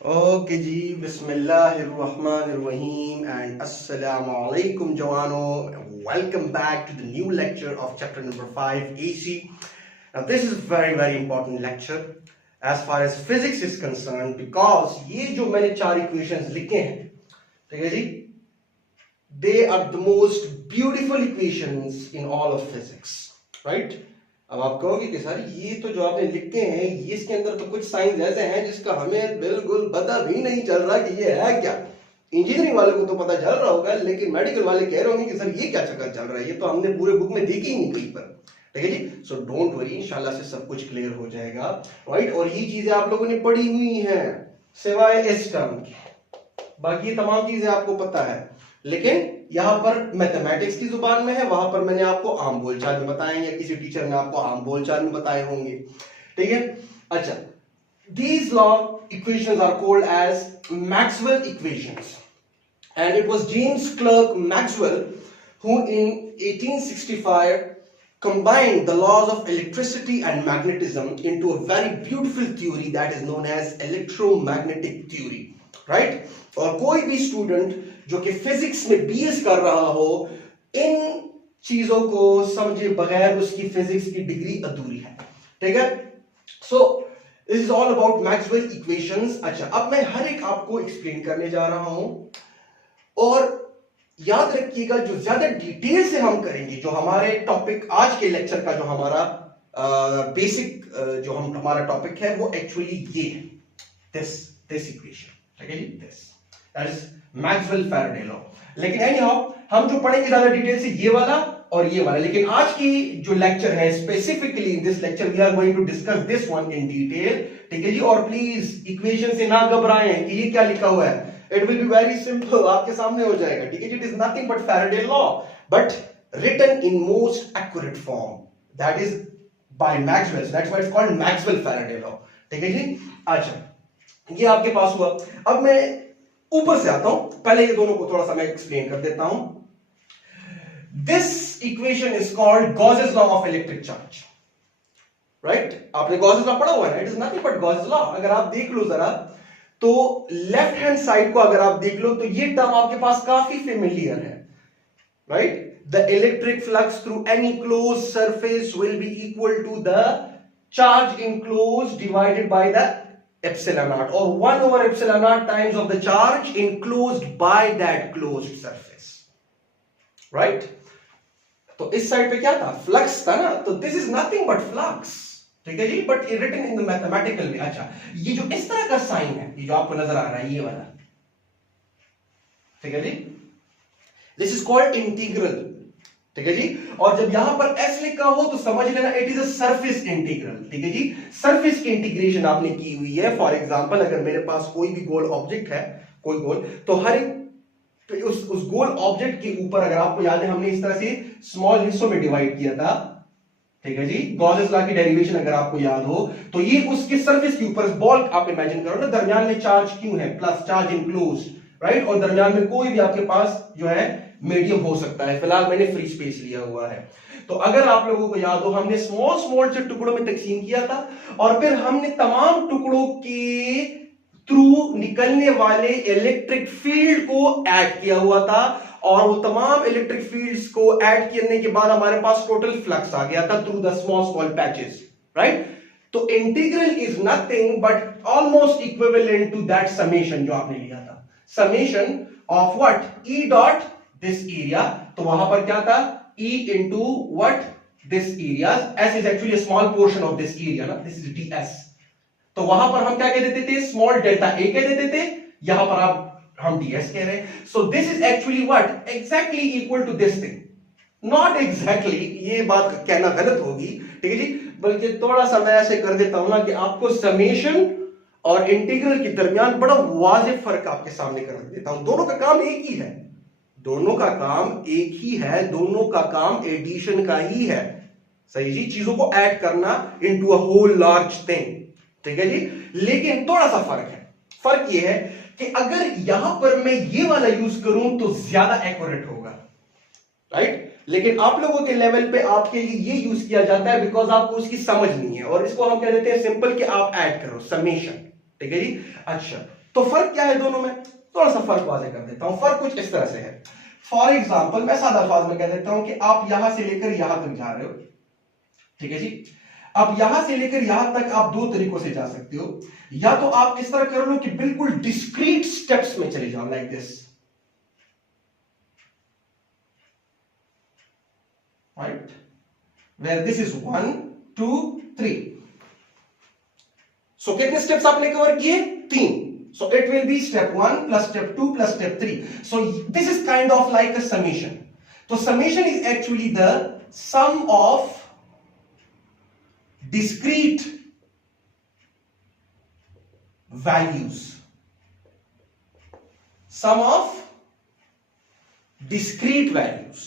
Okay जी, बिस्मिल्लाहिर्रहमानिर्रहीम and अस्सलामु अलैकुम जवानों. Welcome back to the new lecture of chapter number 5 AC. Now this is very important lecture as far as physics is concerned because ये जो मैंने चार equations लिखे हैं, ठीक है जी, they are the most beautiful equations in all of physics, right? अब आप कहोगे कि सर ये तो जो आपने लिखे हैं ये इसके अंदर तो कुछ साइंस ऐसे हैं जिसका हमें बिल्कुल पता भी नहीं चल रहा कि ये है क्या. इंजीनियरिंग वाले को तो पता चल रहा होगा, लेकिन मेडिकल वाले कह रहे होंगे कि सर ये क्या चक्कर चल रहा है, ये तो हमने पूरे बुक में देखी ही नहीं कहीं पर. ठीक है जी. सो डोंट वरी, इंशाल्लाह से सब कुछ क्लियर हो जाएगा, राइट. और ये चीजें आप लोगों ने पढ़ी हुई हैं सिवाय इस टर्म के, बाकी तमाम चीजें आपको पता है. लेकिन यहां पर मैथमेटिक्स की जुबान में है, वहां पर मैंने आपको आम बोलचाल में बताए या किसी टीचर ने आपको आम बोलचाल में बताए होंगे. ठीक है. अच्छा, these law equations are called as Maxwell equations and it was James Clerk Maxwell who in 1865 combined the laws of electricity and magnetism into a very beautiful theory that is known as electromagnetic theory, right. और कोई भी student जो कि physics में BS कर रहा हो, इन चीजों को समझे बगैर उसकी फिजिक्स की डिग्री अधूरी है. ठीक है. सो this is all about Maxwell equations. अच्छा, अब मैं हर एक आपको एक्सप्लेन करने जा रहा हूं और याद रखिएगा जो ज्यादा डिटेल से हम करेंगे, जो हमारे टॉपिक आज के लेक्चर का जो हमारा बेसिक जो हमारा टॉपिक है वो एक्चुअली ये है, दिस इक्वेशन. ठीक है जी, this that is Maxwell Faraday law. लेकिन एनीहाउ हम जो पढ़ेंगे ज्यादा डिटेल से ये वाला और ये वाला. लेकिन आज की जो लेक्चर है, specifically in this lecture we are going to discuss this one in detail. ठीक है जी. और प्लीज इक्वेशन से ना घबराएं कि ये क्या लिखा हुआ है. It will be very simple, आपके सामने हो जाएगा. ठीक है जी. It is nothing but Faraday law but written in most accurate form, that is by Maxwell. That's why it's called Maxwell Faraday law. ठीक है जी. अच्छा, ये आपके पास हुआ. अब मैं ऊपर से आता हूं, पहले ये दोनों को थोड़ा सा मैं एक्सप्लेन कर देता हूं. This equation is called Gauss's law of electric charge, right. आपने गॉसेस लॉ पढ़ा हुआ है. It is nothing but Gauss's law. अगर आप देख लो जरा तो लेफ्ट हैंड साइड को अगर आप देख लो तो ये टर्म आपके पास काफी फेमिलियर है, right. The electric flux through any closed surface will be equal to the charge enclosed divided by the epsilon naught, or 1 over epsilon naught times of the charge enclosed by that closed surface, right. तो इस side पे क्या था, flux था ना, तो this is nothing but flux. ठीक है जी. But written in the mathematical way. अच्छा, ये जो इस तरह का साइन है, ये जो आपको नजर आ रहा है, ये वाला, ठीक है जी, दिस इज कॉल्ड इंटीग्रल. ठीक है जी. और जब यहां पर s लिखा हो तो समझ लेना it is a surface integral. ठीक है जी. सरफेस की इंटीग्रेशन आपने की हुई है. फॉर एग्जांपल अगर मेरे पास कोई भी गोल ऑब्जेक्ट है, कोई गोल, तो हर एक उस गोल ऑब्जेक्ट के ऊपर, अगर आपको याद है हमने इस तरह से स्मॉल हिस्सों में डिवाइड किया था. ठीक है जी. गॉसेस लॉ की डेरिवेशन अगर आपको याद हो तो ये उसके सरफेस के ऊपर बॉल आप इमेजिन करो ना, दरमियान में चार्ज क्यों है, प्लस चार्ज इनक्लोज्ड, राइट. और दरमियान में कोई भी आपके पास जो है मीडियम हो सकता है. फिलहाल मैंने फ्री स्पेस लिया हुआ है. तो अगर आप लोगों को याद हो हमने स्मॉल से टुकड़ों में तकसीम किया था और फिर हमने तमाम टुकड़ों के थ्रू निकलने वाले इलेक्ट्रिक फील्ड को ऐड किया हुआ था और वो तमाम इलेक्ट्रिक फील्ड्स को ऐड करने के बाद हमारे पास टोटल फ्लक्स आ गया था through the small patches, right. तो integral is nothing but almost equivalent to that summation जो आपने लिया था. Summation of what, E dot this area. तो वहां पर क्या था, E into what, this area. S is actually a small portion of this area ना, this is ds. तो वहां पर हम क्या कह देते थे, स्मॉल डेल्टा a कह देते थे. यहां पर आप हम ds कह रहे हैं. So this is actually what, exactly equal to this thing. Not exactly, ये बात कहना गलत होगी. ठीक है जी. बल्कि थोड़ा सा मैं ऐसे कर देता हूं ना कि आपको समेशन और इंटीग्रल के दरमियान बड़ा वाज़ेह फर्क आपके सामने कर देता हूं. दोनों का काम एक ही है, दोनों का काम एक ही है, दोनों का काम एडिशन का ही है. सही जी. चीजों को ऐड करना into a whole large thing. ठीक है जी. लेकिन थोड़ा सा फर्क है. फर्क ये है कि अगर यहां पर मैं ये वाला यूज करूं तो ज्यादा एक्यूरेट होगा, राइट. लेकिन आप लोगों के लेवल पे आपके लिए ये यूज किया जाता है बिकॉज आपको उसकी समझ नहीं है और इसको हम कह देते हैं सिंपल कि आप ऐड करो, समेशन. ठीक है जी. अच्छा, तो फर्क क्या है दोनों में, थोड़ा सा फर्क वाज़ेह कर देता हूं। फर्क कुछ इस तरह से है। फॉर एग्जाम्पल मैं सादा अल्फाज में कह देता हूं कि आप यहां से लेकर यहां तक जा रहे हो, ठीक है जी। अब यहां से लेकर यहां तक आप दो तरीकों से जा सकते हो, या तो आप इस तरह कर लो कि बिल्कुल डिस्क्रीट स्टेप्स में चले जाओ, like this, right, where this is 1 2 3। So कितने स्टेप्स आपने कवर किए, 3। So it will be step 1 plus step 2 plus step 3. So this is kind of like a summation. So summation is actually the sum of discrete values. Sum of discrete values.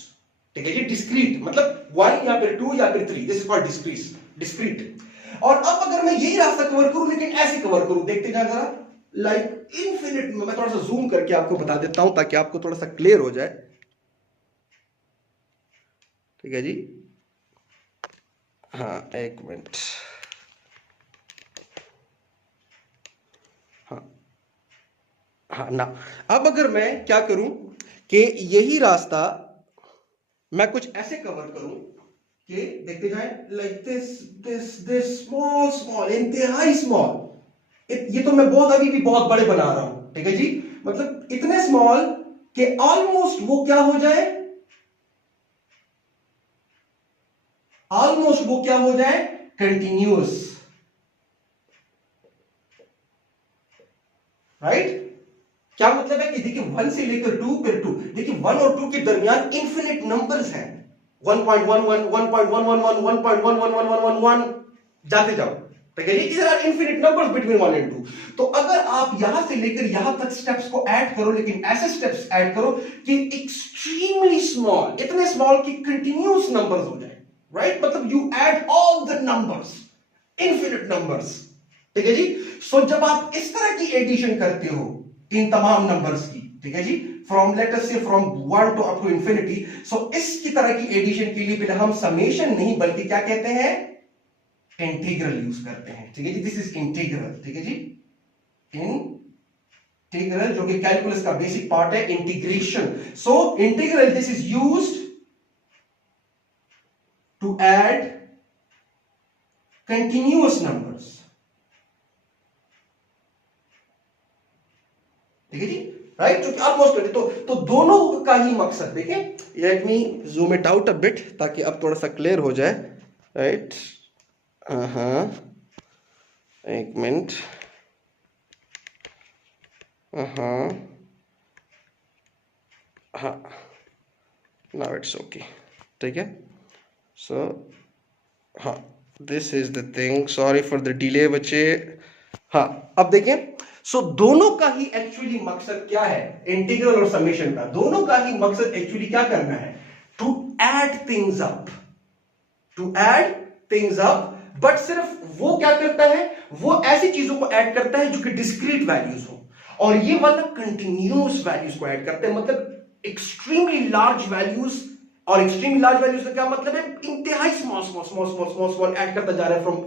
ठीक है जी, discrete मतलब 1 या फिर 2 या फिर 3. This is called discrete. और अब अगर मैं यही रास्ता कवर करूं लेकिन ऐसे कवर करूं, देखते जाए जरा, लाइक इनफिनिट में। मैं थोड़ा सा जूम करके आपको बता देता हूं ताकि आपको थोड़ा सा क्लियर हो जाए, ठीक है जी। हाँ एक मिनट, हाँ ना। अब अगर मैं क्या करूं कि यही रास्ता मैं कुछ ऐसे कवर करूं कि देखते जाए, लाइक दिस स्मॉल, इंतहाई स्मॉल। ये तो मैं बहुत अभी भी बहुत बड़े बना रहा हूं, ठीक है जी, मतलब इतने स्मॉल कि ऑलमोस्ट वो क्या हो जाए, कंटिन्यूअस, राइट। क्या मतलब है कि देखिए 1 से लेकर 2 फिर 2, देखिए 1 और 2 के दरमियान इंफिनिट नंबर्स हैं, 1.11 1.111 1.11111 जाते जाओ, ठीक है जी। There are infinite numbers between 1 and 2। तो अगर आप यहां से लेकर यहां तक स्टेप्स को ऐड करो, लेकिन ऐसे स्टेप्स ऐड करो कि एक्सट्रीमली स्मॉल, इतने स्मॉल कि कंटिन्यूअस नंबर्स हो जाए, राइट, मतलब you add all the numbers, infinite numbers, ठीक है जी। सो जब आप इस तरह की एडिशन करते हो इन तमाम नंबर्स की, ठीक है जी, फ्रॉम लेट अस से from 1 to up to infinity, so इसकी तरह की एडिशन के लिए फिर हम समेशन नहीं बल्कि क्या कहते हैं, इंटीग्रल यूज करते हैं, ठीक है जी। दिस इज इंटीग्रल, ठीक है जी, इंटीग्रल जो कि कैलकुलस का बेसिक पार्ट है, integration. So integral this is used to add continuous numbers, ठीक है जी, राइट, जो कि ऑलमोस्ट करते। तो दोनों का ही मकसद देखें, let me zoom it out a bit ताकि अब थोड़ा सा क्लियर हो जाए, राइट। हाँ एक मिनट, हाँ नाउ इट्स ओके, ठीक है। सो हाँ this is the thing, sorry for the delay बच्चे। हाँ अब देखें, सो दोनों का ही एक्चुअली मकसद क्या है, इंटीग्रल और समेशन का, दोनों का ही मकसद एक्चुअली क्या करना है, to add things up, but सिर्फ वो क्या करता है, वो ऐसी चीजों को ऐड करता है जो कि डिस्क्रीट वैल्यूज हो, और ये वाला कंटिन्यूअस वैल्यूज को ऐड करते हैं, मतलब एक्सट्रीमली लार्ज वैल्यूज। और एक्सट्रीमली लार्ज वैल्यूज का क्या मतलब है, इंतहाई स्मॉल ऐड करता जा रहा है, फ्रॉम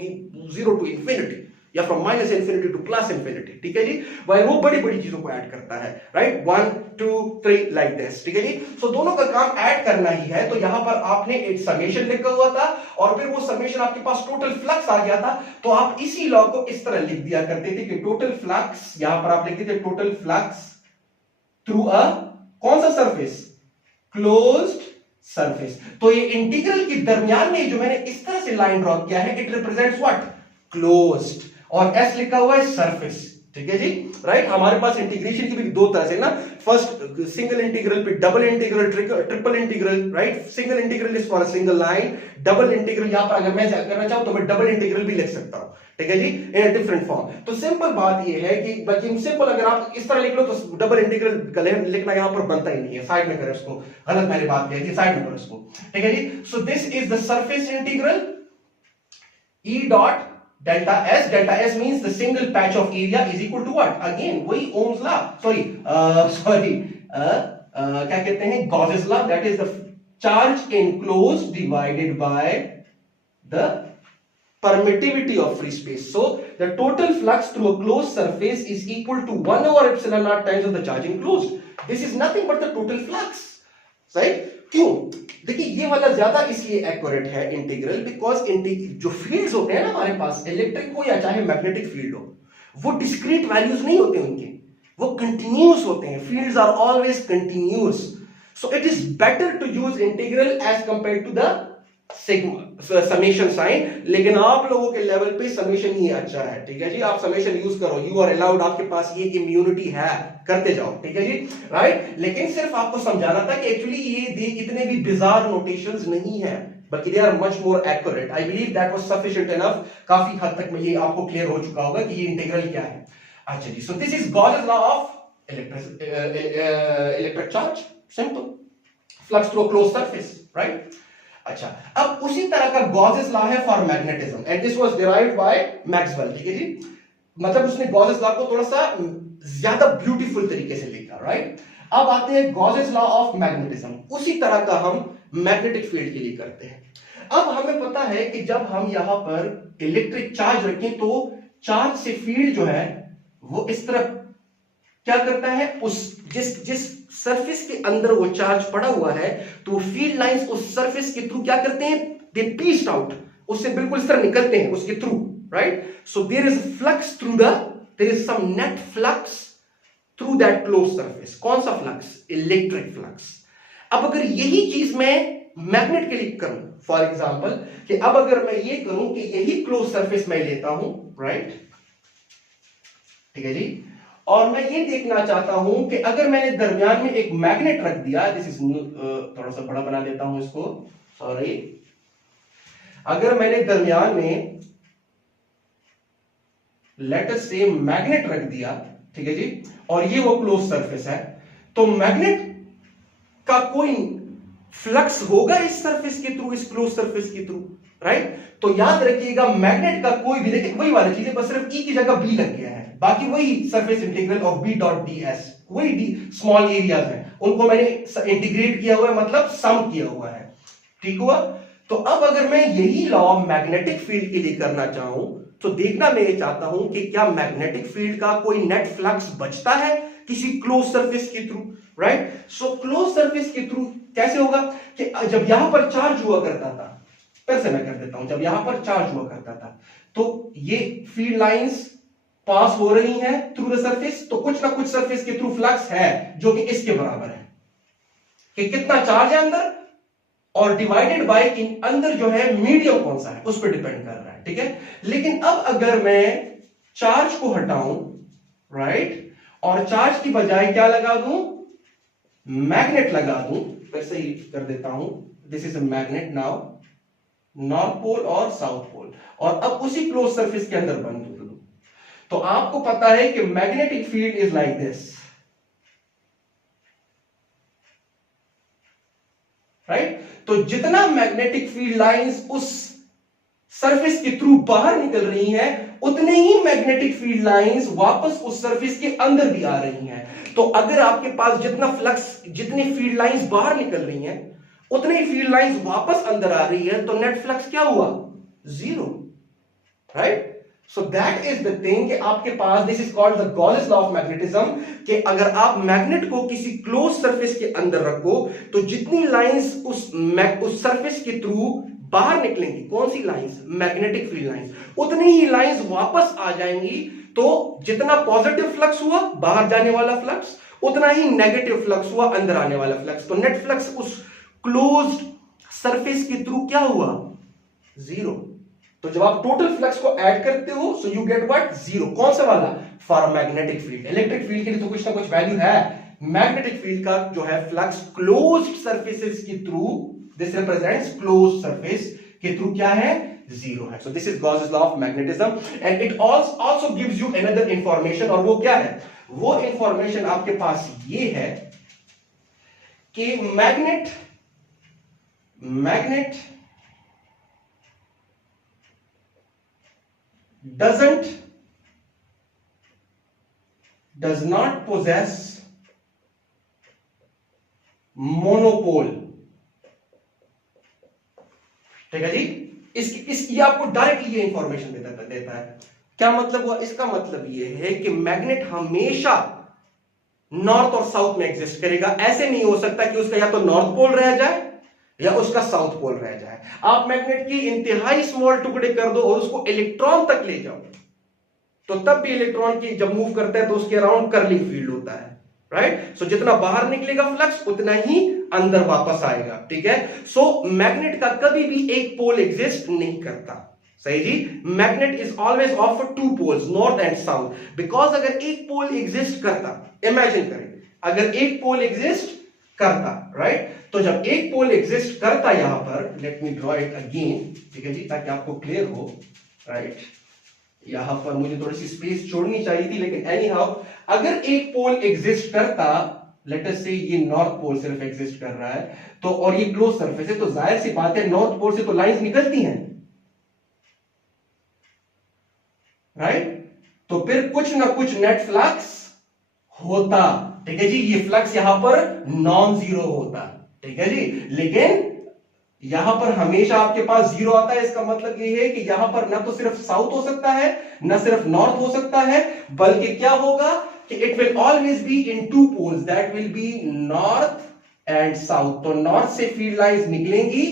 0 टू इंफिनिटी या from minus infinity two plus infinity, ठीक है जी। वह वो बड़ी बड़ी चीजों को ऐड करता है, राइट, 1 2 3 लाइक दिस, ठीक है जी। सो दोनों का काम ऐड करना ही है। तो यहां पर आपने एक समेशन लिखा हुआ था और फिर वो समेशन आपके पास टोटल फ्लक्स आ गया था, तो आप इसी लॉ को इस तरह लिख दिया करते थे कि टोटल फ्लक्स, यहां पर आप लिखते थे टोटल फ्लक्स थ्रू अ कौन सा सरफेस, क्लोज्ड सरफेस। तो ये इंटीग्रल के दरमियान में जो मैंने इस तरह से लाइन ड्रॉ किया है, इट रिप्रेजेंट्स व्हाट, क्लोज्ड, और एस लिखा हुआ है सरफेस, ठीक है जी, राइट। हमारे पास इंटीग्रेशन की भी दो तरह से ना, फर्स्ट सिंगल इंटीग्रल, फिर double integral, triple integral, right. Single integral is for a single line, double integral यहां पर अगर मैं करना चाहूं तो मैं डबल इंटीग्रल भी लिख सकता हूं, ठीक है जी, इन अ डिफरेंट फॉर्म। तो सिंपल बात ये है कि बाकी सिंपल अगर आप इस तरह लिख लो तो डबल इंटीग्रल लिखना यहां पर बनता ही नहीं है, साइड में करें उसको, गलत मैंने बात कही थी, साइड में करें उसको, ठीक है जी। So this is the surface integral E dot delta S means the single patch of area is equal to what, again वही Ohm's law, क्या कहते हैं, Gauss's law, that is the charge enclosed divided by the permittivity of free space. So the total flux through a closed surface is equal to 1 over epsilon naught times of the charge enclosed. This is nothing but the total flux, right? क्यों? देखिए ये वाला ज्यादा इसलिए accurate है integral, because जो fields होते हैं ना हमारे पास, इलेक्ट्रिक हो या चाहे मैग्नेटिक फील्ड हो, वो डिस्क्रीट वैल्यूज नहीं होते उनके, वो कंटिन्यूअस होते हैं. Fields are always continuous. So it is better to use integral as compare to the summation sign. लेकिन आप लोगों के लेवल पे समेशन ही अच्छा है, ठीक है जी. आप समेशन यूज करो, यू आर अलाउड, आपके पास ये इम्यूनिटी है, करते जाओ, ठीक है जी, राइट. लेकिन सिर्फ आपको समझाना था कि एक्चुअली ये इतने भी बिजार नोटेशंस नहीं है, बल्कि they are much more accurate. I believe that was sufficient enough. काफी हद तक में ये आपको क्लियर हो चुका होगा कि ये इंटीग्रल क्या है. अच्छा जी, so this is Gauss's law of electric charge. Simple. Flux through closed surface, right. अच्छा, अब उसी तरह का गॉसेस लॉ है for magnetism, and this was derived by Maxwell, ठीक है जी. मतलब उसने गॉसेस लॉ को थोड़ा सा ज्यादा ब्यूटीफुल तरीके से लिखा, राइट. अब आते हैं गॉसेस लॉ ऑफ मैग्नेटिज्म. उसी तरह का हम मैग्नेटिक फील्ड के लिए करते हैं. अब हमें पता है कि जब हम यहां पर इलेक्ट्रिक चार्ज रखें तो चार्ज से फील्ड जो है वो इस तरफ क्या करता है, उस जिस सरफेस के अंदर वो चार्ज पड़ा हुआ है, तो फील्ड लाइंस उस सरफेस के थ्रू क्या करते हैं, दे पीस्ड आउट, उससे बिल्कुल इस तरह निकलते हैं उसके through, right. So there is flux through there is some net flux through that close surface. कौन सा फ्लक्स? Electric flux. अब अगर यही चीज मैं मैग्नेट के लिए करूं, फॉर एग्जांपल, कि अब अगर मैं ये करूं कि यही क्लोज सरफेस मैं लेता हूं, राइट, ठीक है जी, और मैं ये देखना चाहता हूं कि अगर मैंने दरमियान में एक मैग्नेट रख दिया, दिस इज थोड़ा सा बड़ा बना देता हूं इसको, सॉरी. अगर मैंने दरमियान में लेट अस से मैग्नेट रख दिया, ठीक है जी, और ये वो क्लोज सरफेस है, तो मैग्नेट का कोई फ्लक्स होगा इस सरफेस के थ्रू, इस क्लोज सरफेस के थ्रू, राइट. तो याद रखिएगा मैग्नेट का कोई भी, देखिए वही वाली चीज है, बस सिर्फ ई की जगह बी लग गया है, बाकी वही surface integral of B dot D S, वही डी स्मॉल एरियाज हैं, उनको मैंने इंटीग्रेट किया हुआ है, मतलब सम किया हुआ है, ठीक हुआ. तो अब अगर मैं यही लॉ मैग्नेटिक फील्ड के लिए करना चाहूं, तो देखना मैं ये चाहता हूं कि क्या मैग्नेटिक फील्ड का कोई नेट फ्लक्स बचता है किसी क्लोज सरफेस के through, right. So close surface के थ्रू कैसे होगा कि जब यहां पर चार्ज हुआ करता था, फिर से मैं कर देता हूं, जब यहां पर चार्ज हुआ करता था तो ये फील्ड लाइंस पास हो रही हैं थ्रू द सरफेस, तो कुछ ना कुछ सरफेस के थ्रू फ्लक्स है जो कि इसके बराबर है कि कितना चार्ज है अंदर, और डिवाइडेड बाय अंदर जो है मीडियम कौन सा है उस पर डिपेंड कर रहा है, ठीक है. लेकिन अब अगर मैं चार्ज को हटाऊं, राइट, और चार्ज की बजाय क्या लगा दूं, मैग्नेट लगा दूं, फिर से ही कर देता हूं, this is a magnet now, north pole और साउथ पोल, और अब उसी क्लोज सरफेस के अंदर बंद कर दूं, तो आपको पता है कि magnetic field is like this, right. तो जितना मैग्नेटिक फील्ड लाइंस उस सरफेस के थ्रू बाहर निकल रही हैं, उतने ही मैग्नेटिक फील्ड लाइंस वापस उस सरफेस के अंदर भी आ रही हैं. तो अगर आपके पास जितना फ्लक्स, जितनी फील्ड लाइंस बाहर निकल रही हैं, उतनी ही फील्ड लाइंस वापस अंदर आ रही है, तो नेट फ्लक्स क्या हुआ, zero, right. So that is the thing कि आपके पास, this is called the Gauss's law of magnetism, कि अगर आप मैग्नेट को किसी क्लोज सरफेस के अंदर रखो, तो जितनी लाइंस उस सरफेस के थ्रू बाहर निकलेंगी, कौन सी लाइंस, मैग्नेटिक फील्ड लाइंस, उतनी ही लाइंस वापस आ जाएंगी. तो जितना पॉजिटिव फ्लक्स हुआ बाहर जाने वाला फ्लक्स, उतना ही नेगेटिव फ्लक्स हुआ अंदर आने वाला फ्लक्स. तो नेट फ्लक्स उस क्लोज्ड सरफेस के थ्रू क्या हुआ, जीरो. तो जब आप टोटल फ्लक्स को ऐड करते हो, so you get what, zero. कौन सा वाला, for magnetic field. Electric field के लिए तो कुछ ना कुछ वैल्यू है, मैग्नेटिक फील्ड का जो है फ्लक्स क्लोज्ड सरफेसेस के through, this represents closed surface के थ्रू क्या है, जीरो है. सो this is Gauss's law of magnetism, and it also gives you another information, और वो क्या है, वो इंफॉर्मेशन आपके पास ये है कि magnet does not possess monopole, ठीक है जी. ये आपको डायरेक्टली ये इंफॉर्मेशन देता है। क्या मतलब हुआ? इसका मतलब ये है कि मैग्नेट हमेशा नॉर्थ और साउथ में एग्जिस्ट करेगा। ऐसे नहीं हो सकता कि उसका या तो नॉर्थ पोल रह जाए या उसका साउथ पोल रह जाए। आप मैग्नेट की इंतहाई स्मॉल टुकड़े कर दो और उसको इलेक्ट्रॉन तक ले जाओ, तो तब भी इलेक्ट्रॉन की जब मूव करता है तो उसके अराउंड कर्लिंग फील्ड होता है, राइट। सो जितना बाहर निकलेगा फ्लक्स उतना ही अंदर वापस आएगा, ठीक है। सो मैग्नेट का कभी भी एक पोल एग्जिस्ट नहीं करता, सही जी। Magnet is always of two poles, north and south, because अगर एक पोल एग्जिस्ट करता, इमेजिन करें अगर एक पोल एग्जिस्ट करता, राइट, तो जब एक पोल एग्जिस्ट करता यहां पर, let me draw it again, ठीक है जी, ताकि आपको क्लियर हो, राइट। यहां पर मुझे थोड़ी सी स्पेस छोड़नी चाहिए थी, लेकिन एनी हाउ अगर एक पोल एग्जिस्ट करता, लेट अस से ये नॉर्थ पोल सिर्फ एग्जिस्ट कर रहा है, तो और ये क्लोज सरफेस है, तो जाहिर सी बात है नॉर्थ पोल से तो लाइंस निकलती हैं, राइट। तो फिर कुछ ना कुछ नेट फ्लक्स होता, ठीक है जी। ये फ्लक्स यहां पर नॉन जीरो होता, ठीक है जी, लेकिन यहां पर हमेशा आपके पास जीरो आता है। इसका मतलब ये है कि यहां पर ना तो सिर्फ साउथ हो सकता है, ना सिर्फ नॉर्थ हो सकता है, बल्कि क्या होगा कि it will always be in two poles, that will be north and south. तो नॉर्थ से फील्ड लाइंस निकलेंगी,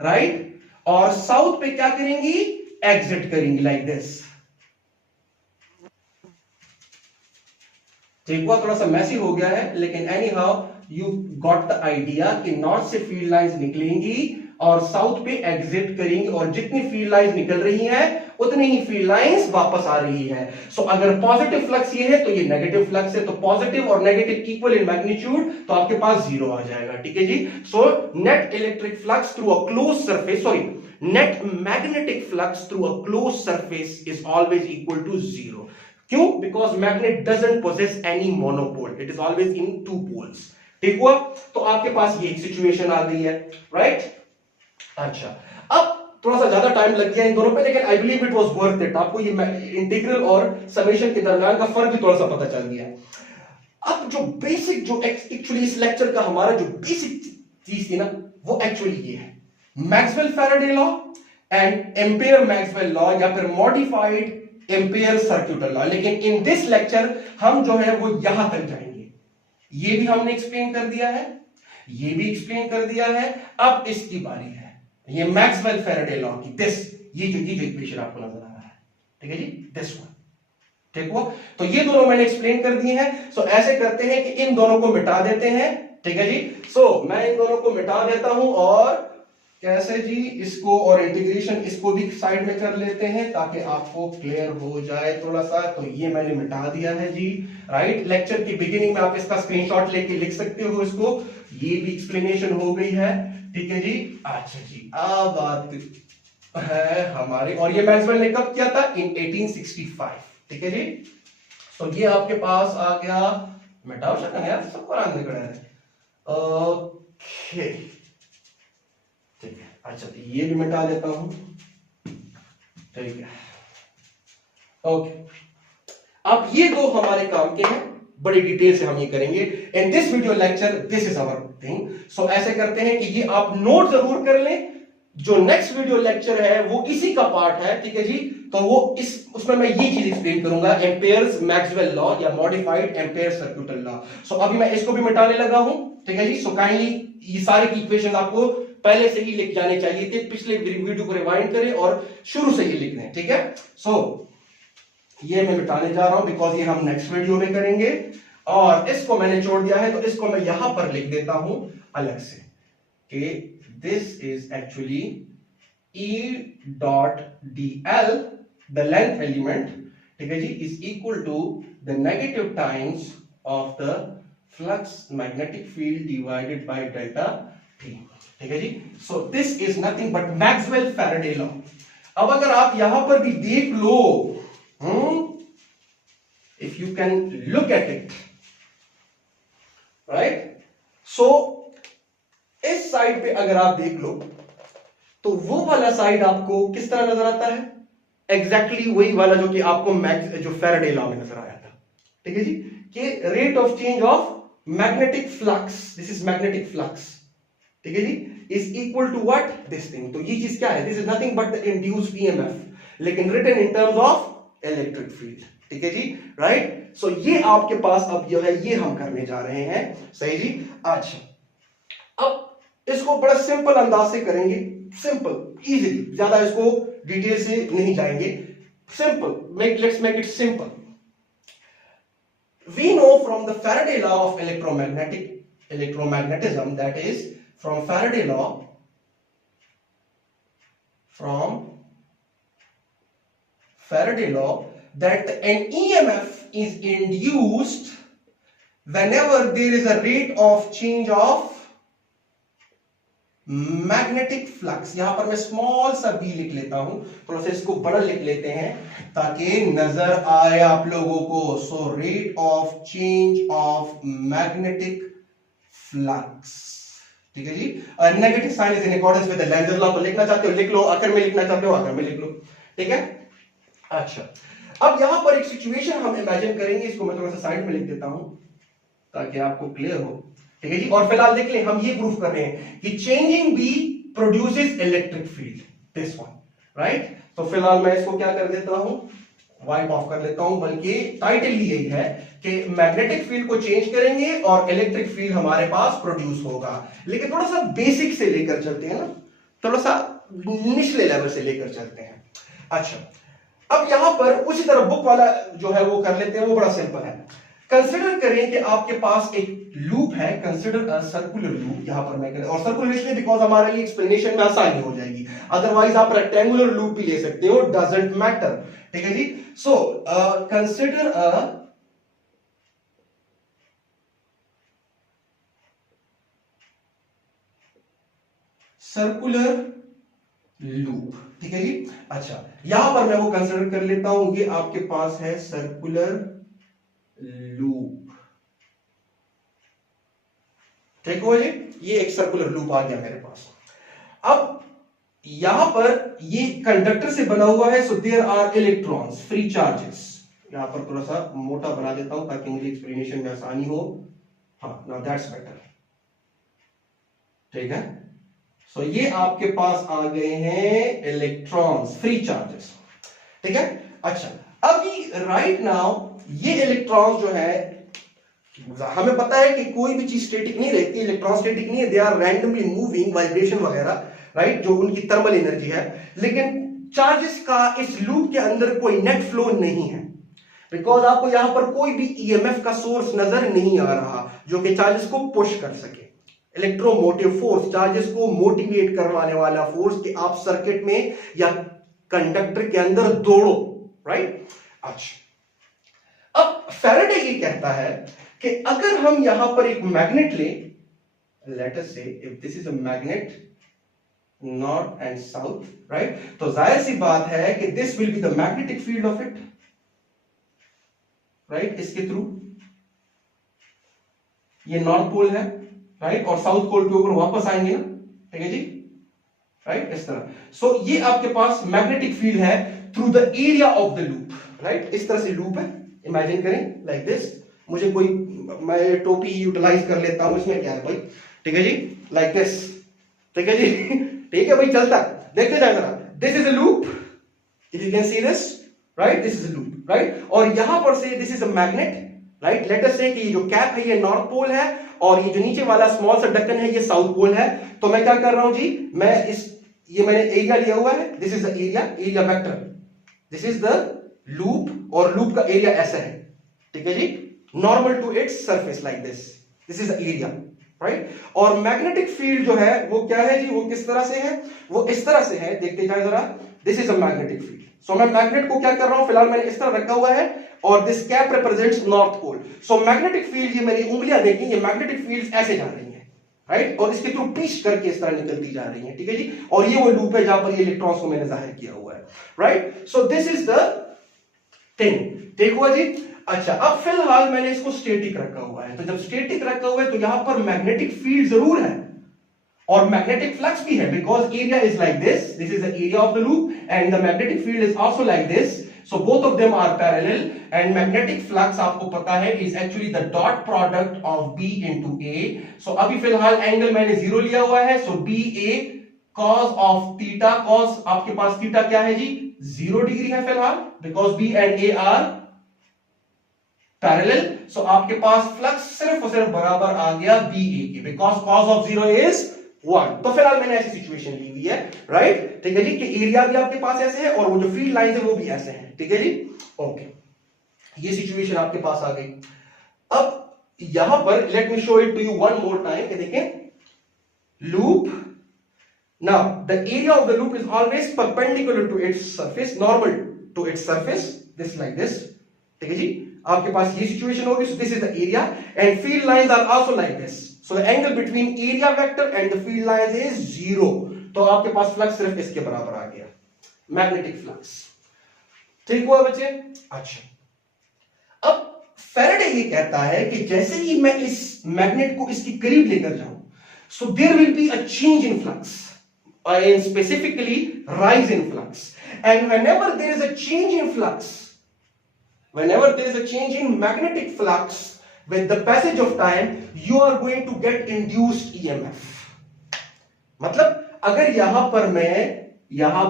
राइट, और साउथ पे क्या करेंगी, एग्जिट करेंगी, लाइक दिस। ठीक हुआ, थोड़ा सा मैसी हो गया है, लेकिन any how you got the idea कि नॉर्थ से फील्ड लाइंस निकलेंगी और साउथ पे एग्जिट करेंगी, और जितनी फील्ड लाइंस निकल रही हैं उतनी ही फील्ड लाइंस वापस आ रही है। सो अगर पॉजिटिव फ्लक्स ये है तो ये नेगेटिव फ्लक्स है, तो पॉजिटिव और नेगेटिव इक्वल इन मैग्नीट्यूड, तो आपके पास जीरो आ जाएगा, ठीक है जी। So net electric flux through a close surface, sorry, net magnetic flux through a close surface is always equal to zero. क्यों? Because magnet doesn't possess any monopole, it is always in two poles. ठीक हुआ, तो आपके पास ये एक situation आ गई है, right. अच्छा, अब थोड़ा सा ज्यादा टाइम लग गया इन दोनों पे, लेकिन I believe it was worth it. आपको ये इंटीग्रल और समेशन के दरमियान का फर्क भी थोड़ा सा पता चल गया है। अब जो बेसिक, जो एक्चुअली इस लेक्चर का हमारा जो बेसिक चीज थी ना, वो एक्चुअली ये है, Maxwell Faraday law and ampere Maxwell law, या फिर मॉडिफाइड एम्पियर सर्क्यूटल लॉ। लेकिन इन दिस लेक्चर हम जो है वो यहां तक जाएंगे। ये भी हमने एक्सप्लेन कर दिया है, ये भी एक्सप्लेन कर दिया है। अब इसकी बारी है ये मैक्सवेल फैराडे लॉ की, दिस, ये जो इक्वेशन आपको नजर आ रहा है, ठीक है जी, दिस वन। ठीक हुआ, तो ये दोनों मैंने एक्सप्लेन कर दिए हैं। सो ऐसे करते हैं कि इन दोनों को मिटा देते हैं, ठीक है जी। सो मैं इन दोनों को मिटा देता हूं, और कैसे जी, इसको और इंटीग्रेशन इसको भी साइड में कर लेते हैं ताकि आपको क्लियर हो जाए थोड़ा सा। तो ये मैंने मिटा दिया है जी, राइट। लेक्चर की बिगिनिंग में आप इसका स्क्रीनशॉट लेके लिख सकते हो इसको, ये भी एक्सप्लेनेशन हो गई है, ठीक है जी। अच्छा जी, अब बात है हमारे, और ये मैक्सवेल ने कब किया था, इन 1865, ठीक है जी। तो ये आपके पास आ गया, मिटाओ शक्ल यार, सबको रंग निकला है, ओके, ठीक है। अच्छा, तो ये भी मिटा देता हूं, ठीक है, ओके। अब ये दो हमारे काम के हैं, बड़ी डिटेल से हम ये करेंगे in this video lecture, this is our thing. So ऐसे करते हैं कि ये आप नोट जरूर कर लें, जो नेक्स्ट वीडियो लेक्चर है वो इसी का पार्ट है, ठीक है जी। तो वो उसमें मैं ये चीज एक्सप्लेन करूंगा, एम्पेयर्स मैक्सवेल लॉ या मॉडिफाइड एम्पेयर सर्क्यूटल लॉ। सो अभी मैं इसको भी मिटाने लगा हूं, ठीक है जी। सो काइंडली ये सारे की इक्वेशन आपको पहले से ही लिख जाने चाहिए थे, पिछले वीडियो को रिवाइंड करें और शुरू से ही लिख दें, ठीक है। सो ये मैं मिटाने जा रहा हूं बिकॉज ये हम नेक्स्ट वीडियो में करेंगे, और इसको मैंने छोड़ दिया है तो इसको मैं यहां पर लिख देता हूं अलग से कि this is actually E dot dl, the length element, ठीक है जी, is equal to the negative times of the flux magnetic field divided by delta t, ठीक है जी। So this is nothing but Maxwell Faraday law. अब अगर आप यहां पर भी देख लो, if you can look at it, right, so इस साइड पे अगर आप देख लो तो वो वाला साइड आपको किस तरह नजर आता है, एग्जैक्टली वही वाला जो कि आपको जो फैराडे लॉ में नजर आया था, ठीक है जी, कि rate of change of magnetic flux, this is magnetic flux, ठीक है जी, is equal to what, this thing. तो ये चीज क्या है, this is nothing but the induced EMF, लेकिन written in terms of electric field. ठीक है जी, राइट। सो ये आपके पास अब जो है ये हम करने जा रहे हैं, सही जी। अच्छा, अब इसको बड़ा सिंपल अंदाज से करेंगे, सिंपल इजीली, ज्यादा इसको डिटेल से नहीं जाएंगे, simple, let's make it simple. We know from the Faraday law of electromagnetism, that is from Faraday law that an EMF is induced whenever there is a rate of change of magnetic flux. यहां पर मैं small सा B लिख लेता हूं, थोड़ा सा इसको बड़ा लिख लेते हैं ताकि नजर आए आप लोगों को। So rate of change of magnetic flux, ठीक है जी। Negative sign is in accordance with the Lenz law. तो लिखना चाहते हो लिख लो, आखिर में लिखना चाहते हो आखिर में लिख लो, ठीक है। अच्छा, अब यहां पर एक सिचुएशन हम इमेजिन करेंगे, इसको मैं थोड़ा सा साइड में लिख देता हूं ताकि आपको क्लियर हो, ठीक है जी। और फिलहाल देख लें, हम ये प्रूफ कर रहे हैं कि changing B produces electric field, this one, right. तो फिलहाल मैं इसको क्या कर देता हूं, वाइप ऑफ कर लेता हूं, बल्कि टाइटल यही है कि मैग्नेटिक फील्ड को चेंज करेंगे और इलेक्ट्रिक फील्ड हमारे पास प्रोड्यूस होगा। लेकिन थोड़ा सा बेसिक से लेकर चलते हैं ना, थोड़ा सा निचले लेवल से लेकर चलते हैं। अच्छा, अब यहां पर उसी तरह बुक वाला जो है वो कर लेते हैं, वो बड़ा सिंपल है। कंसिडर करें कि आपके पास एक लूप है, कंसिडर अ सर्कुलर लूप, यहां पर मैं और सर्कुलर इसलिए बिकॉज हमारे लिए एक्सप्लेनेशन में आसानी हो जाएगी, अदरवाइज आप रेक्टेंगुलर लूप भी ले सकते हो, डजंट मैटर, ठीक है जी। So consider a circular loop, ठीक है जी। अच्छा, यहां पर मैं वो कंसिडर कर लेता हूं, ये आपके पास है सर्कुलर लूप, ठीक हो जी, ये एक सर्कुलर लूप आ गया मेरे पास। अब यहां पर ये कंडक्टर से बना हुआ है, so there are electrons, free charges. यहां पर थोड़ा सा मोटा बना देता हूं ताकि मुझे एक्सप्लेनेशन में आसानी हो। हाँ, नाउ दैट्स बेटर, ठीक है। सो ये आपके पास आ गए हैं इलेक्ट्रॉन्स, फ्री चार्जेस, ठीक है। अच्छा, अभी राइट नाउ ये इलेक्ट्रॉन्स जो है, हमें पता है कि कोई भी चीज स्टैटिक नहीं रहती, इलेक्ट्रॉन स्टैटिक नहीं है, they are randomly moving, vibration वगैरह, राइट, जो उनकी थर्मल एनर्जी है। लेकिन चार्जेस का इस लूप के अंदर कोई नेट फ्लो नहीं है, बिकॉज आपको यहां पर कोई भी ईएमएफ का सोर्स नजर नहीं आ रहा जो कि चार्जेस को पुश कर सके। इलेक्ट्रोमोटिव फोर्स, चार्जेस को मोटिवेट करवाने वाला फोर्स कि आप सर्किट में या कंडक्टर के अंदर दौड़ो, राइट। अच्छा, अब फैराडे ये कहता है कि अगर हम यहां पर एक मैग्नेट लें, लेट अस से if this is a magnet north and south, right, तो जाहिर सी बात है कि this will be the magnetic field of it, right, इसके थ्रू ये नॉर्थ पोल है, राइट, और साउथ पोल के ऊपर वापस आएंगे ना, ठीक है जी, राइट, इस तरह। सो ये आपके पास मैग्नेटिक फील्ड है through the area of the loop, right, इस तरह से लूप है, इमेजिन करें लाइक दिस। मुझे कोई, मैं टोपी यूटिलाइज कर लेता हूं, इसमें क्या है भाई, ठीक है जी, लाइक दिस, ठीक है जी, ठीक है भाई, चलता, देखते जाए जरा, this is a loop, if you can see this, right, this is a loop, right, और यहां पर से this is a magnet, right, late us से कि ये जो कैप है ये नॉर्थ पोल है और ये जो नीचे वाला स्मॉल सा ढक्कन है ये साउथ पोल है। तो मैं क्या कर रहा हूं जी, मैं इस, ये मैंने एरिया लिया हुआ है, this is the area vector, this is the loop, और लूप का एरिया ऐसा है, ठीक है जी, normal to its surface like this, this is the area, right. और मैग्नेटिक फील्ड जो है वो क्या है जी, वो किस तरह से है, वो इस तरह से है, देखते जाए जरा, this is a magnetic field. So मैं मैग्नेट को क्या कर रहा हूं, फिलहाल मैंने इस तरह रखा हुआ है और this cap represents north pole. So magnetic field, ये मेरी उंगलियां देखी, ये मैग्नेटिक फील्ड ऐसे जा रही है, राइट, और इसके थ्रू पिच करके इस तरह निकलती जा रही है, ठीक है जी, और ये वो लूप है जहां पर ये इलेक्ट्रॉन्स को मैंने जाहिर किया हुआ है, right. So this is the thing, ठीक हुआ जी। अच्छा, अब फिलहाल मैंने इसको स्टैटिक रखा हुआ है, तो जब स्टैटिक रखा हुआ है तो यहां पर मैग्नेटिक फील्ड जरूर है और मैग्नेटिक फ्लक्स भी है, because area is like this, this is the area of the loop and the magnetic field is also like this. So both of them are parallel and magnetic flux आपको पता है is actually the dot product of B into A. So अभी फिलहाल angle मैंने 0 लिया हुआ है, so B A cos of theta, cos आपके पास थीटा क्या है जी 0 डिग्री है फिलहाल, because B and A are parallel. So आपके पास फ्लक्स सिर्फ और सिर्फ बराबर आ गया बी ए के, बिकॉज cos ऑफ 0 इज 1। तो फिलहाल मैंने ऐसी सिचुएशन ली हुई है, राइट, ठीक है जी, कि एरिया भी आपके पास ऐसे है और वो जो फील्ड लाइंस है वो भी ऐसे हैं, ठीक है जी, ओके, ये सिचुएशन आपके पास आ गई। अब यहां पर let me show it to you one more time, देखें loop. Now, the area of the loop is always perpendicular to its surface, normal to its surface, this like this, ठीक है जी, आपके पास ये सिचुएशन होगी, so this is the area and field lines are also like this, so the angle between area vector and the field lines is 0, तो आपके पास flux सिर्फ इसके बराबर आ गया, मैग्नेटिक फ्लक्स, ठीक हुआ बच्चे। अच्छा, अब फैराडे ये कहता है कि जैसे ही मैं इस मैग्नेट को इसके करीब लेकर जाऊं, so there will be a change in flux, and specifically rise in flux, and whenever there is a change in flux, whenever there is a change in magnetic flux with the passage of time, you are going to get induced EMF। मतलब अगर यहां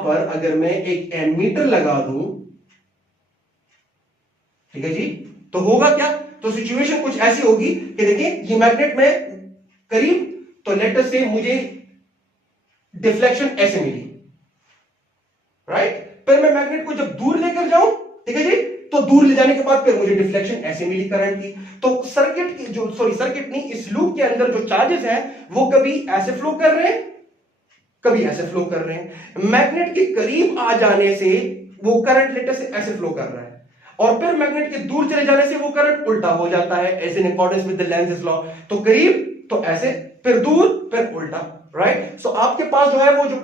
पर अगर मैं एक ammeter लगा दूं, ठीक है जी, तो होगा क्या, तो सिचुएशन कुछ ऐसी होगी कि देखिए ये मैग्नेट में करीब, तो लेट अस से मुझे डिफ्लेक्शन ऐसे मिली, राइट, फिर मैं मैग्नेट को जब दूर लेकर जाऊं, ठीक है जी, तो दूर ले जाने के बाद फिर मुझे डिफ्लेक्शन ऐसे मिली करंट की। तो सर्किट की जो सर्किट नहीं, इस लूप के अंदर जो चार्जेस हैं वो कभी ऐसे फ्लो कर रहे हैं, कभी ऐसे फ्लो कर रहे हैं। मैग्नेट के करीब आ जाने से वो करंट लेटर से ऐसे फ्लो कर रहा है, और फिर मैग्नेट के दूर चले जाने से वो करंट उल्टा हो जाता है, ऐसे इन accordance with the Lenz law, तो करीब तो ऐसे, फिर दूर, फिर उल्टा, राइट। सो आपके पास जो है वो जो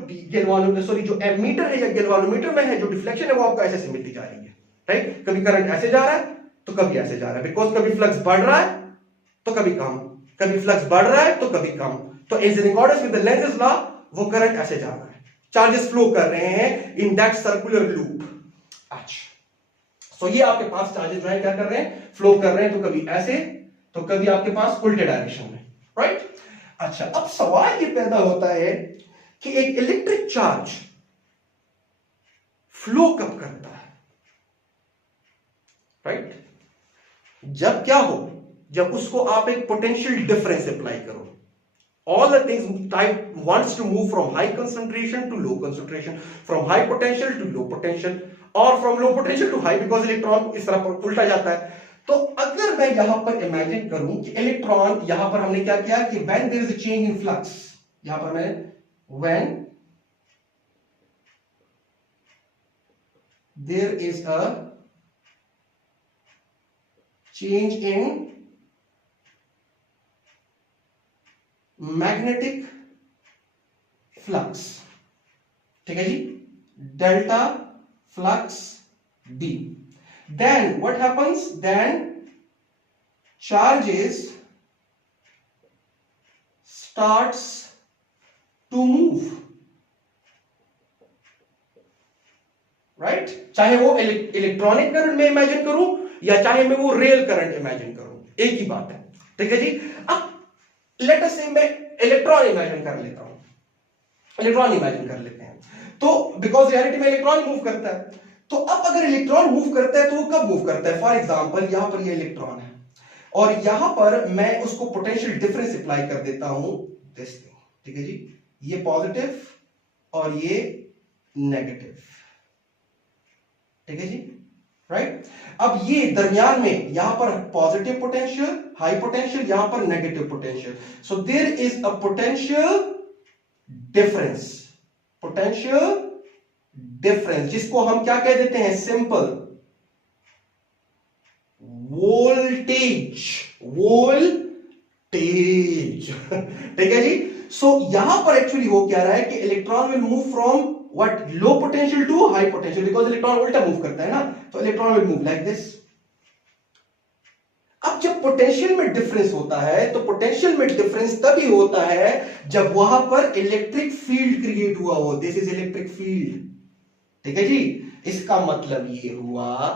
जो एमीटर है या गैल्वानोमीटर में है जो डिफ्लेक्शन है वो आपको ऐसे मिलती जा रही है, राइट। कभी करंट ऐसे जा रहा है तो कभी ऐसे जा रहा है, बिकॉज कभी फ्लक्स बढ़ रहा है तो कभी कम, कभी फ्लक्स बढ़ रहा है तो कभी कम, तो is in accordance with the Lenz law वो करंट ऐसे जा रहा है, चार्जेस फ्लो कर रहे हैं इन दैट सर्कुलर लूप। अच्छा, सो ये आपके पास चार्जेस जो है क्या कर रहे हैं, फ्लो कर रहे हैं, तो कभी ऐसे तो कभी आपके पास उल्टे डायरेक्शन में, राइट। अच्छा, अब सवाल ये पैदा होता है कि एक इलेक्ट्रिक चार्ज फ्लो कब करता है, राइट, जब क्या हो, जब उसको आप एक पोटेंशियल डिफरेंस अप्लाई करो। All the things type wants to move from high concentration to low concentration, from high potential to low potential, or from low potential to high, because electron इस तरह पर उल्टा जाता है। तो अगर मैं यहां पर इमेजिन करूं कि इलेक्ट्रॉन, यहां पर हमने क्या किया कि when there is a change in flux, यहां पर मैं when there is a change in magnetic flux, ठीक है जी, delta flux D, then what happens, then charges starts to move, right, चाहे वो इलेक्ट्रॉनिक करंट में इमेजिन करूं या चाहे मैं वो रेल करंट इमेजिन करूं, एक ही बात है, ठीक है जी। अब लेट अस से मैं इलेक्ट्रॉन इमेजिन कर लेता हूं, इलेक्ट्रॉन इमेजिन कर लेते हैं, तो बिकॉज रियलिटी में इलेक्ट्रॉन मूव करता है, तो अब अगर इलेक्ट्रॉन मूव करता है तो वो कब मूव करता है, फॉर एग्जांपल यहां पर ये इलेक्ट्रॉन है और यहां पर मैं उसको पोटेंशियल डिफरेंस अप्लाई कर देता हूं, दिस थिंग, ठीक है जी, ये पॉजिटिव और ये नेगेटिव, ठीक है जी, राइट। अब ये दरमियान में यहां पर पॉजिटिव पोटेंशियल, हाई पोटेंशियल, यहां पर negative potential, so there is a potential difference, potential difference, जिसको हम क्या कह देते हैं, सिंपल वोल्टेज, वोल्टेज, ठीक है जी। सो यहां पर एक्चुअली हो क्या रहा है कि electron will move from what, low potential to high potential, because electron उल्टा मूव करता है ना, तो electron will move like this. अब जब पोटेंशियल में डिफरेंस होता है तो पोटेंशियल में डिफरेंस तभी होता है जब वहां पर इलेक्ट्रिक फील्ड क्रिएट हुआ हो, दिस इज इलेक्ट्रिक फील्ड, ठीक है जी। इसका मतलब ये हुआ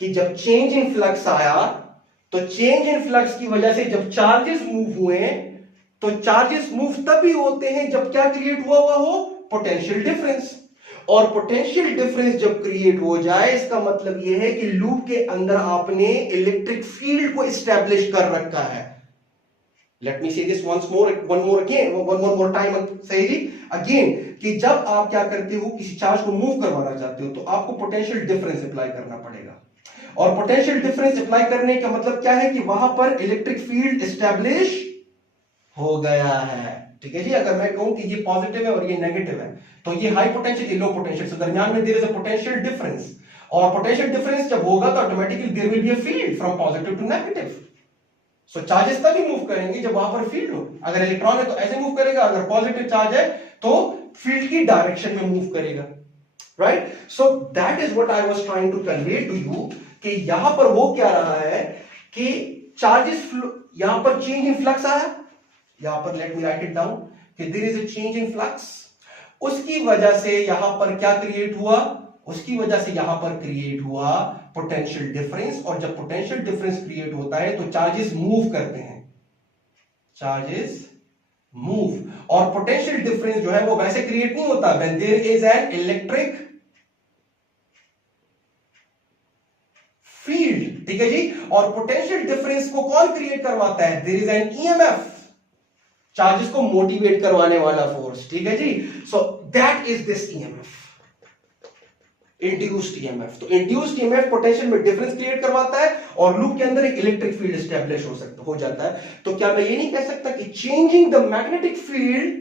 कि जब चेंज इन फ्लक्स आया तो चेंज इन फ्लक्स की वजह से जब चार्जेस मूव हुए तो चार्जेस मूव तभी होते हैं जब क्या क्रिएट हुआ हो, पोटेंशियल डिफरेंस। और पोटेंशियल डिफरेंस जब क्रिएट हो जाए इसका मतलब यह है कि लूप के अंदर आपने इलेक्ट्रिक फील्ड को एस्टेब्लिश कर रखा है। लेट मी से दिस वन मोर टाइम सही जी अगेन, कि जब आप क्या करते हो किसी चार्ज को मूव करवाना चाहते हो तो आपको पोटेंशियल डिफरेंस अप्लाई करना पड़ेगा। और पोटेंशियल डिफरेंस अप्लाई करने का मतलब क्या है कि वहां पर इलेक्ट्रिक फील्ड एस्टेब्लिश हो गया है। ठीक है जी, अगर मैं कहूं कि ये पॉजिटिव है और ये नेगेटिव है तो ये हाई पोटेंशियल ये लो पोटेंशियल, सो दरमियान में there is a potential difference. और पोटेंशियल डिफरेंस जब होगा तो automatically there will be a field from positive to negative. So charges तभी मूव करेंगे जब वहां पर फील्ड हो। अगर इलेक्ट्रॉन है तो ऐसे मूव करेगा, अगर पॉजिटिव चार्ज है तो फील्ड की डायरेक्शन में मूव करेगा, right. So that is what I was trying to convey to you कि यहां पर हो क्या रहा है कि चार्जेस यहां पर चेंज इन फ्लक्स आया, यहां पर let me write it down कि there is a change in flux, उसकी वजह से यहां पर क्या क्रिएट हुआ, उसकी वजह से यहां पर क्रिएट हुआ पोटेंशियल डिफरेंस। और जब पोटेंशियल डिफरेंस क्रिएट होता है तो चार्जेस मूव करते हैं, चार्जेस मूव। और पोटेंशियल डिफरेंस जो है वो वैसे क्रिएट नहीं होता when there is an electric field, ठीक है जी। और पोटेंशियल डिफरेंस को कौन क्रिएट करवाता है, there is an EMF, charges को मोटिवेट करवाने वाला फोर्स, ठीक है जी। So that is this EMF, induced EMF. तो इंड्यूस्ड ईएमएफ पोटेंशियल में डिफरेंस क्रिएट करवाता है और लूप के अंदर एक इलेक्ट्रिक फील्ड एस्टेब्लिश हो जाता है। तो क्या मैं ये नहीं कह सकता कि changing the magnetic field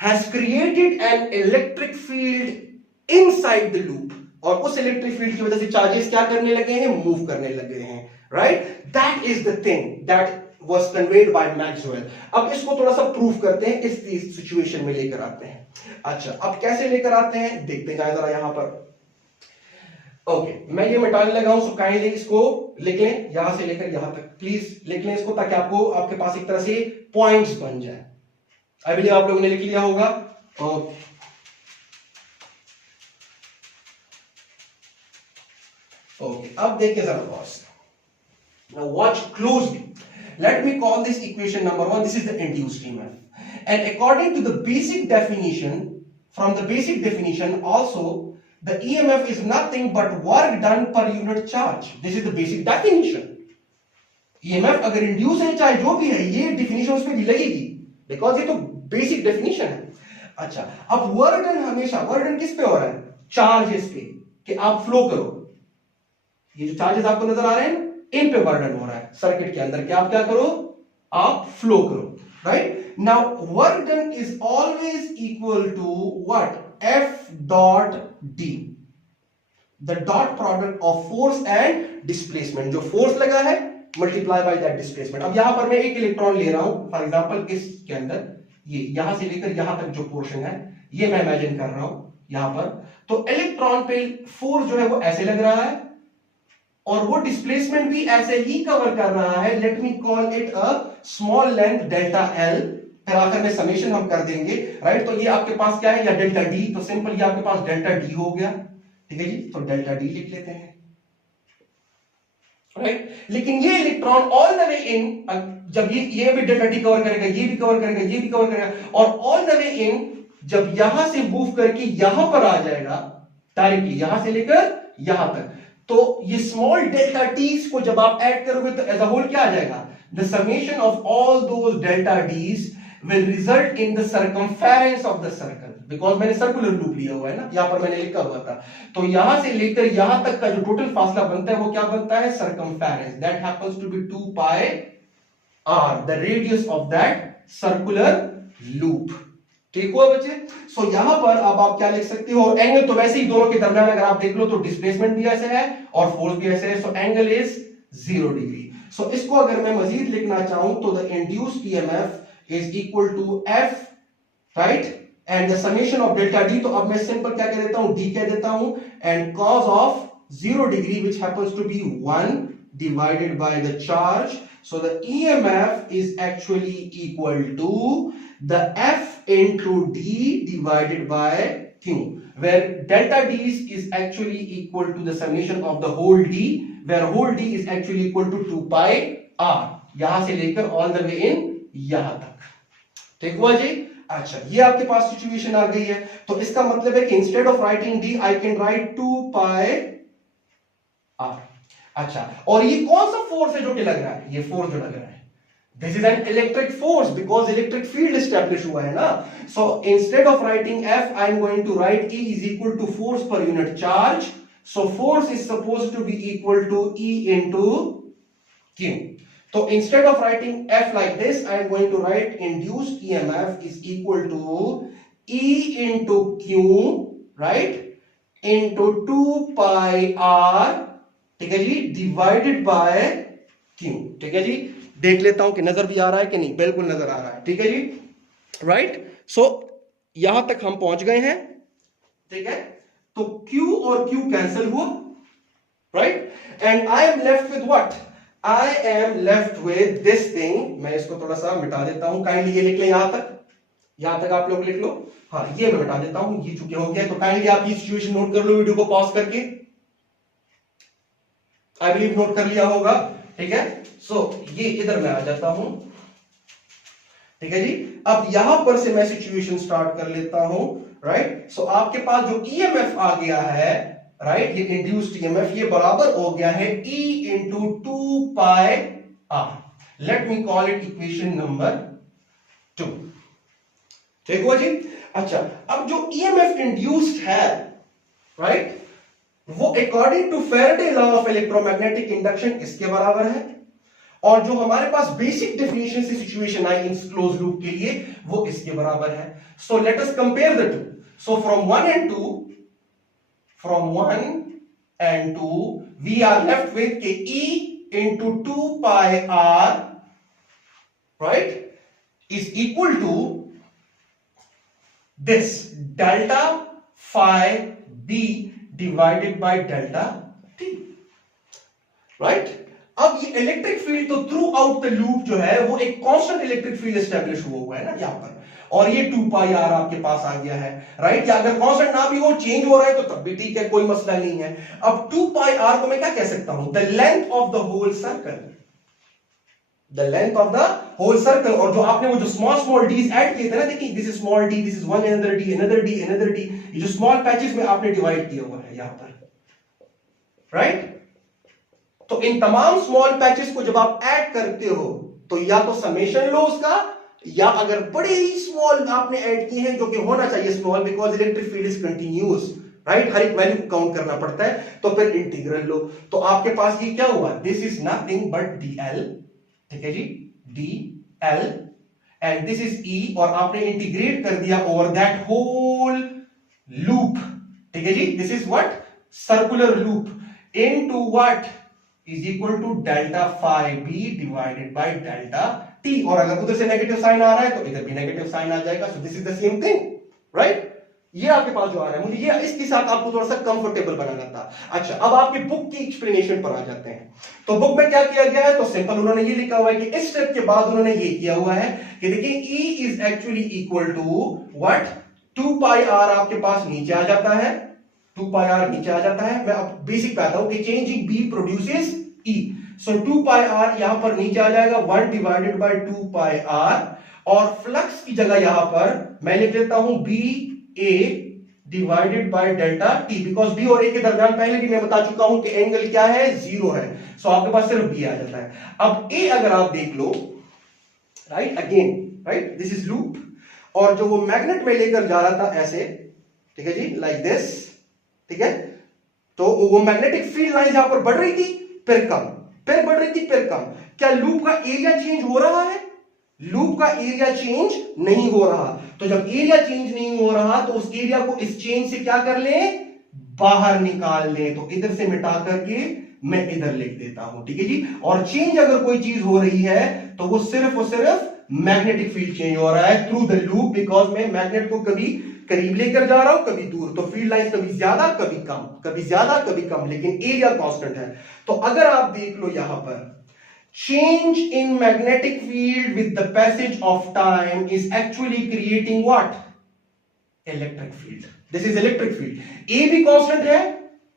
has created an electric field inside the loop, और उस इलेक्ट्रिक फील्ड की वजह से चार्जेस क्या करने लगे हैं, मूव करने लगे हैं, right. That is the thing that was conveyed by Maxwell। अब इसको थोड़ा सा प्रूव करते हैं, इस सिचुएशन में लेकर आते हैं। अच्छा, अब कैसे लेकर आते हैं देखते हैं जरा यहां पर। ओके, मैं ये मिटाने लगा हूं, सो काइंडली इसको लिख लें, यहां से लेकर यहां तक प्लीज लिख लें इसको, ताकि आपको आपके पास एक तरह से पॉइंट्स बन जाए। आई बिलीव आप लोगों ने लिख लिया होगा। ओके, ओके, अब देखिए जरा गौर से, now watch closely। Let me call this equation number 1. This is the induced EMF, and according to the basic definition, from the basic definition also, the EMF is nothing but work done per unit charge. This is the basic definition. EMF अगर induce है चाहे जो भी है, ये definition उसमें भी लगेगी, बिकॉज ये तो बेसिक डेफिनेशन है। अच्छा, अब वर्क डन हमेशा, वर्क डन किस पे हो रहा है, चार्जेस पे, कि आप फ्लो करो। ये जो चार्जेस आपको नजर आ रहे हैं इन पे वर्क डन हो रहा है सर्किट के अंदर, कि आप क्या करो, आप फ्लो करो, right. Now work done is always equal to what, F dot D, the dot product of force and displacement. जो फोर्स लगा है मल्टीप्लाई बाय दैट डिस्प्लेसमेंट। अब यहां पर मैं एक इलेक्ट्रॉन ले रहा हूं, फॉर एग्जांपल इसके अंदर ये यहां से लेकर यहां तक जो पोर्शन है ये मैं इमेजिन कर रहा हूं यहां पर, तो इलेक्ट्रॉन पे फोर्स जो है वो ऐसे लग रहा है और वो डिस्प्लेसमेंट भी ऐसे ही कवर कर रहा है। Late me call it a small length delta L, फिर आखिर में समेशन हम कर देंगे, राइट। तो ये आपके पास क्या है, या डेल्टा डी, तो सिंपल ये आपके पास डेल्टा डी हो गया, ठीक है जी। तो डेल्टा डी लिख लेते हैं, राइट। लेकिन ये इलेक्ट्रॉन ऑल द वे इन, जब ये भी डेल्टा डी कवर करेगा, ये भी कवर करेगा, ये भी कवर करेगा, और ऑल द वे इन जब यहां से मूव करके यहां पर आ जाएगा डायरेक्टली, यहां से लेकर यहां तक, तो ये स्मॉल डेल्टा टीज को जब आप ऐड करोगे तो एज अ होल क्या आ जाएगा, the summation of all those delta Ds will result in the circumference of the circle, because मैंने सर्कुलर लूप लिया हुआ है ना, यहां पर मैंने लिखा हुआ था। तो यहां से लेकर यहां तक का जो टोटल फासला बनता है वो क्या बनता है, circumference, that happens to be 2 pi r, the radius of that circular loop। ठीक हुआ बच्चे। सो यहां पर अब आप क्या लिख सकते हो, एंगल तो वैसे ही दोनों के दरमियान अगर आप देख लो तो डिस्प्लेसमेंट भी ऐसे है और फोर्स भी ऐसे है, सो एंगल इज 0 डिग्री। सो इसको अगर मैं मजीद लिखना चाहूं तो the induced EMF is equal to F, right, and the summation of delta D, तो अब मैं सिंपल क्या कह देता हूं, D कह देता हूं, and cos of 0 degree which happens to be 1 divided by the charge, so the EMF is actually equal to the F into D divided by Q, where delta d is actually equal to the summation of the whole d, where whole d is actually equal to 2 pi r, यहां से लेकर all the way इन यहां तक। ठीक हुआ जी। अच्छा, ये आपके पास सिचुएशन आ गई है। तो इसका मतलब है कि instead of writing d I can write 2 pi r। अच्छा, और ये कौन सा फोर्स है जो कि लग रहा है? ये फोर्स जो लग रहा है, this is an electric force because electric field established हुआ है ना। So instead of writing F, I am going to write E is equal to force per unit charge. So force is supposed to be equal to E into Q. So instead of writing F like this, I am going to write induced EMF is equal to E into Q, right? Into 2 pi R, ठीक है जी, divided by Q, ठीक है जी। देख लेता हूं कि नजर भी आ रहा है कि नहीं। बिल्कुल नजर आ रहा है, ठीक है जी, राइट। सो यहां तक हम पहुंच गए हैं, ठीक है। तो Q और Q कैंसिल हुआ, right, and I am left with what? I am left with this thing. मैं इसको थोड़ा सा मिटा देता हूं, काइंडली ये लिख लें यहां तक आप लोग लिख लो। हाँ, ये मैं मिटा देता हूं, ये चूंकि हो गया। तो काइंडली आप ये सिचुएशन नोट कर लो वीडियो को पॉज करके। आई बिलीव नोट कर लिया होगा, ठीक है। सो ये इधर मैं आ जाता हूं, ठीक है जी। अब यहां पर से मैं सिचुएशन स्टार्ट कर लेता हूं, राइट। सो आपके पास जो ईएमएफ आ गया है, राइट, ये इंड्यूस्ड ईएमएफ, ये बराबर हो गया है E into 2 pi r. Let me call it equation number 2। ठीक हुआ जी। अच्छा, अब जो ईएमएफ इंड्यूस्ड है, राइट, वो according to Faraday law of electromagnetic induction इसके बराबर है। और जो हमारे पास बेसिक डेफिनेशन से situation I in close loop के लिए, वो इसके बराबर है। So let us compare the two. So from 1 and 2 we are left with के E into 2 pi r, right, is equal to this delta phi b divided by delta t, right। अब ये electric field तो through out the loop जो है वो एक constant electric field establish हुआ है ना यहां पर, और ये 2 पाई आर आपके पास आ गया है, राइट। या अगर कांस्टेंट ना भी हो, चेंज हो रहा है तो तब भी ठीक है, कोई मसला नहीं है। अब 2 पाई आर को मैं क्या कह सकता हूं? The length of the whole circle, the length of the whole circle. और जो आपने वो जो स्मॉल डीज ऐड किए थे ना, देखिए this is small D, this is one another D, another D, another D, ये जो स्मॉल पैचेस में आपने डिवाइड किया हुआ है यहां पर, राइट। तो इन तमाम स्मॉल पैचेस को जब आप ऐड करते हो तो या तो समेशन लो उसका, या अगर बड़े ही स्मॉल आपने ऐड किए हैं, जो कि होना चाहिए small, because electric field is continuous, right, हर एक वैल्यू काउंट करना पड़ता है, तो फिर इंटीग्रल लो। तो आपके पास ये क्या हुआ? This is nothing but dl, ठीक है जी, dl, and this is E, और आपने इंटीग्रेट कर दिया ओवर दैट होल लूप, ठीक है जी। This is what? Circular loop, into what is equal to delta phi b divided by delta t। और अगर उधर से नेगेटिव साइन आ रहा है तो इधर भी नेगेटिव साइन आ जाएगा। सो this is the same thing, right. ये आपके पास जो आ रहा है, मुझे ये इसके साथ आपको थोड़ा सा कंफर्टेबल बनाना था। अच्छा, अब आपकी बुक की एक्सप्लेनेशन पर आ जाते हैं। तो बुक में क्या किया गया है? तो सिंपल उन्होंने ये लिखा हुआ है कि इस स्टेप के बाद उन्होंने ये किया हुआ है कि देखिए E is actually equal to what? 2 pi r आपके पास नीचे आ जाता है, 2 पाई r नीचे आ जाता है। मैं अब बेसिक पे आता हूं कि changing B produces E, so 2 pi r यहां पर नीचे आ जाएगा 1 डिवाइडेड बाय 2 पाई r, और फ्लक्स की जगह यहां पर मैं लिख देता हूं B A divided by delta T, because B और ए के दरमियान पहले भी मैं बता चुका हूं कि एंगल क्या है? 0 है। सो आपके पास सिर्फ बी आ जाता है। अब ए अगर आप देख लो, right, again, right, this is loop, और जो वो मैग्नेट में लेकर जा रहा था ऐसे, ठीक है जी, लाइक दिस, ठीक है। तो वो मैग्नेटिक फील्ड लाइन यहां पर बढ़ रही थी, फिर कम, फिर बढ़ रही थी, फिर कम। क्या लूप का एरिया चेंज हो रहा है? लूप का एरिया चेंज नहीं हो रहा। तो जब एरिया चेंज नहीं हो रहा तो उस एरिया को इस चेंज से क्या कर लें? बाहर निकाल लें। तो इधर से मिटा करके मैं इधर लिख देता हूं, ठीक है जी। और चेंज अगर कोई चीज हो रही है तो वो सिर्फ और सिर्फ मैग्नेटिक फील्ड चेंज हो रहा है थ्रू द लूप, बिकॉज मैं मैग्नेट को कभी करीब लेकर जा रहा हूं, कभी दूर। तो फील्ड लाइंस कभी ज्यादा कभी कम, कभी ज्यादा कभी कम, लेकिन एरिया कांस्टेंट है। तो अगर आप देख लो यहां पर, change in magnetic field with the passage of time is actually creating what? Electric field. This is electric field. A भी कांस्टेंट है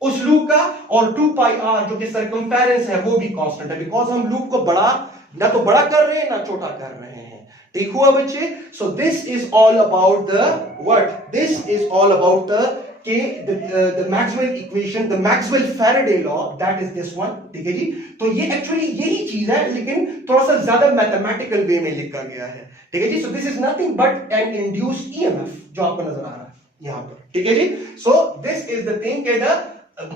उस लूप का, और 2 पाई आर जो कि सर्कमफेरेंस है वो भी कांस्टेंट है, बिकॉज हम लूप को बड़ा ना तो बड़ा कर रहे हैं ना छोटा कर रहे हैं। ठीक हुआ बच्चे? सो this is all about the what, this is all about the the Maxwell equation, the Maxwell Faraday law, that is this one। ठीक है जी? तो ये एक्चुअली यही चीज है, लेकिन थोड़ा सा ज्यादा मैथमेटिकल वे में लिखा गया है। ठीक है जी? So this is nothing but an induced EMF जो आपको नजर आ रहा है यहां पर। ठीक है जी? So this is the thing के द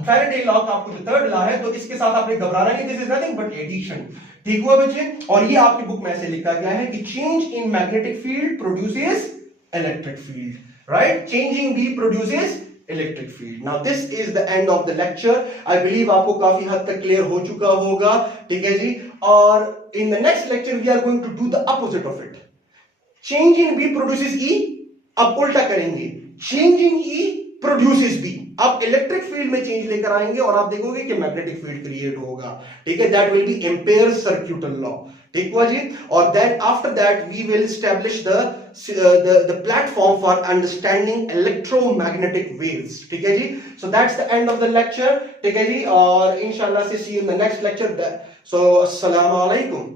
फैराडे लॉ का आपको जो थर्ड लॉ है, तो इसके साथ आपने घबराना नहीं, this is nothing but addition. ठीक हुआ बच्चे? और ये आपकी बुक में ऐसे लिखा गया है कि change in magnetic field produces electric field, right? Changing भी produces electric field. Now this is the end of the lecture. I believe आपको काफी हद तक क्लियर हो चुका होगा। ठीक है जी? और in the next lecture we are going to do the opposite of it. Change in B produces E, अब उल्टा करेंगे, change in E produces B. आप इलेक्ट्रिक फील्ड में चेंज लेकर आएंगे और आप देखोगे कि मैग्नेटिक फील्ड क्रिएट होगा। ठीक है? That will be Ampere's circuital law. ठीक हुआ जी? और then after that we will establish the platform for understanding electromagnetic waves। ठीक है जी? So that's the end of the lecture। ठीक है जी? और इंशाल्लाह से see you in the next lecture। So अस्सलाम वालेकुम।